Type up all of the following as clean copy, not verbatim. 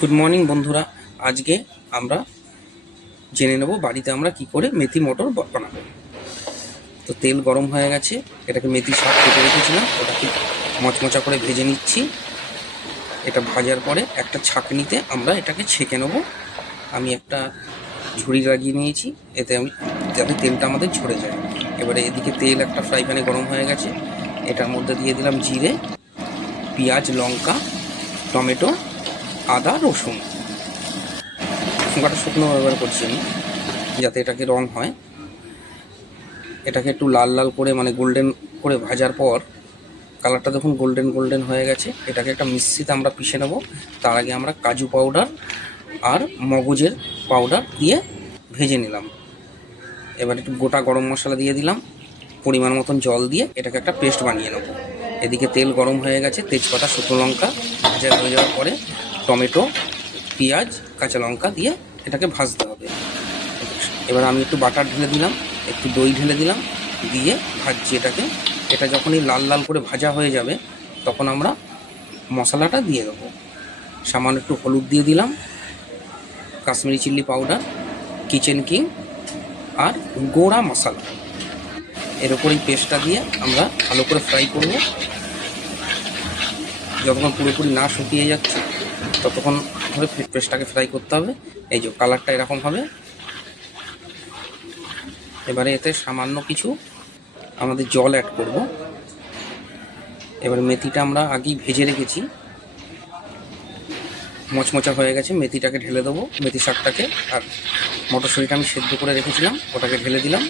Good morning বন্ধুরা। আজকে আমরা জেনে নেব বাড়িতে আমরা কি করে মেথি মটর বানাবো। তো তেল গরম হয়ে গেছে, এটাকে মেথি শাক কেটে রেখেছিলাম, ওটাকে মচমচা করে ভেজে নিচ্ছি। এটা ভাজার পরে একটা ছাঁকনিতে আমরা এটাকে ছেঁকে নেব। আমি একটা ঝুড়ি লাগিয়ে নিয়েছি, এতে আমি যাতে তেলটা আমাদের ঝরে যায়। এবারে এদিকে তেল একটা ফ্রাই প্যানে গরম হয়ে গেছে, এটার মধ্যে দিয়ে দিলাম জিরে, পেঁয়াজ, লঙ্কা, টমেটো, আদা, রসুন। লঙ্কাটা শুকনো ব্যবহার করছি আমি, যাতে এটাকে রং হয়। এটাকে একটু লাল লাল করে মানে গোল্ডেন করে ভাজার পর কালারটা দেখুন গোল্ডেন হয়ে গেছে। এটাকে একটা মিক্সিতে আমরা পিষে নেব। তার আগে আমরা কাজু পাউডার আর মগজের পাউডার দিয়ে ভেজে নিলাম। এবার একটু গোটা গরম মশলা দিয়ে দিলাম, পরিমাণ মতন জল দিয়ে এটাকে একটা পেস্ট বানিয়ে নেব। এদিকে তেল গরম হয়ে গেছে, তেজপাতা, শুকনো লঙ্কা ভাজা হয়ে যাওয়ার পরে টমেটো, পেঁয়াজ, কাঁচা লঙ্কা দিয়ে এটাকে ভাজতে হবে। এবার আমি একটু বাটার ঢেলে দিলাম, একটু দই ঢেলে দিলাম, দিয়ে ভাজছি এটাকে। এটা যখনই লাল লাল করে ভাজা হয়ে যাবে তখন আমরা মশলাটা দিয়ে দেবো। সামান্য একটু হলুদ দিয়ে দিলাম, Kashmiri chilli powder, kitchen king আর গোড়া মশলা। এর ওপর এই পেস্টটা দিয়ে আমরা ভালো করে ফ্রাই করব। যতক্ষণ পুরোপুরি না শুকিয়ে যাচ্ছে ততক্ষণ ধরে পেস্টটাকে ফ্রাই করতে হবে। এই যে কালারটা এরকম হবে। এবারে এতে সামান্য কিছু আমাদের জল অ্যাড করব। এবার মেথিটা আমরা আগেই ভেজে রেখেছি, মচমচা হয়ে গেছে, মেথিটাকে ঢেলে দেবো, মেথি শাকটাকে। আর মটরশুঁটিটা আমি সেদ্ধ করে রেখেছিলাম, ওটাকে ঢেলে দিলাম।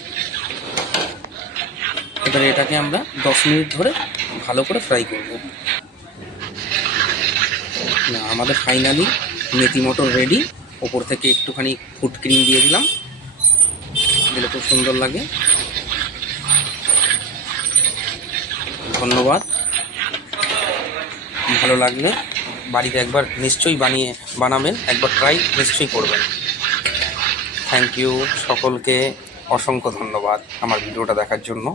এবারে এটাকে আমরা 10 মিনিট ধরে ভালো করে ফ্রাই করব। না, আমাদের ফাইনালি মেথি মটর রেডি। ওপর থেকে একটুখানি ফুড ক্রিম দিয়ে দিলাম, দিলে খুব সুন্দর লাগে। ধন্যবাদ। ভালো লাগলে বাড়িতে একবার নিশ্চয়ই বানাবেন, একবার ট্রাই নিশ্চয়ই করবেন। থ্যাংক ইউ সকলকে, অসংখ্য ধন্যবাদ আমার ভিডিওটা দেখার জন্য।